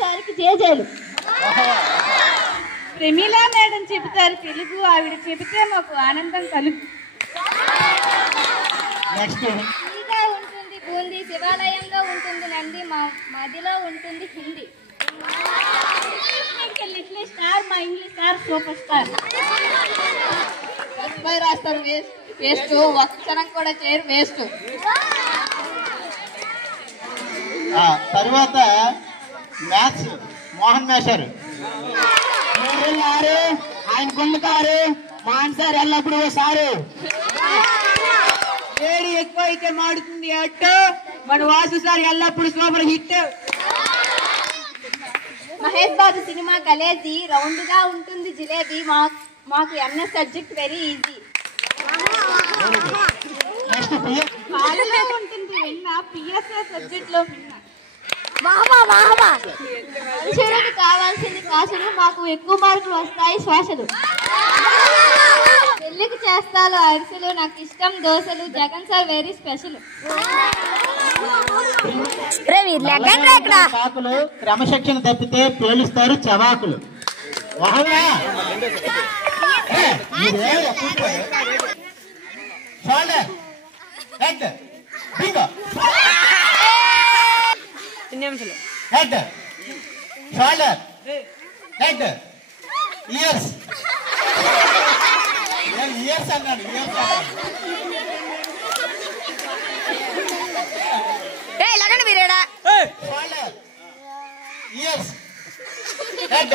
సార్కి జేజేలు. ప్రమీలా మేడం చెబుతారు తెలుగు, ఆవిడ చెబితే మాకు ఆనందం కలుగు. ఫ్రీగా ఉంటుంది బూందీ, శివాలయంలో ఉంటుంది నంది, మా మదిలో ఉంటుంది హిందీ. లిటిల్ స్టార్, మా ఇంగ్లీష్ స్టార్, సూపర్ స్టార్. రాస్తారు వేస్ట్, ఒక్కక్షణం కూడా చేయరు వేస్ట్. తర్వాత మ్యాథ్స్ మోహన్ మేషారు. ఆయన కొండు కారు మోహన్ సార్ ఎల్లప్పుడు సారు. వేడి ఎక్కువ అయితే మాడుతుంది అట్టు, మన వాసు సార్ ఎల్లప్పుడు super hit. Mahesh Babu cinema Khaleja, round గా ఉంటుంది జిలేబీ, మాకు ఎంఎస్ సబ్జెక్ట్ వెరీ ఈజీ. పాలలో ఉంటుంది విన్నా, పిఎస్ఏ సబ్జెక్ట్ లో విన్నా. మనుషులకు కావాల్సింది కాసులు, మాకు ఎక్కువ మార్కులు వస్తాయి శ్వాసలు. పెళ్లికి చేస్తాలు అరిసెలు, నాకు ఇష్టం దోశలు, జగన్ సార్ వెరీ స్పెషల్. కాకులు క్రమశిక్షణ తప్పితే పేలుస్తారు చవాకులు. head, shoulder, head, ears. Ears అన్నాడు, ears అన్నాడు. Shoulder, ears, head.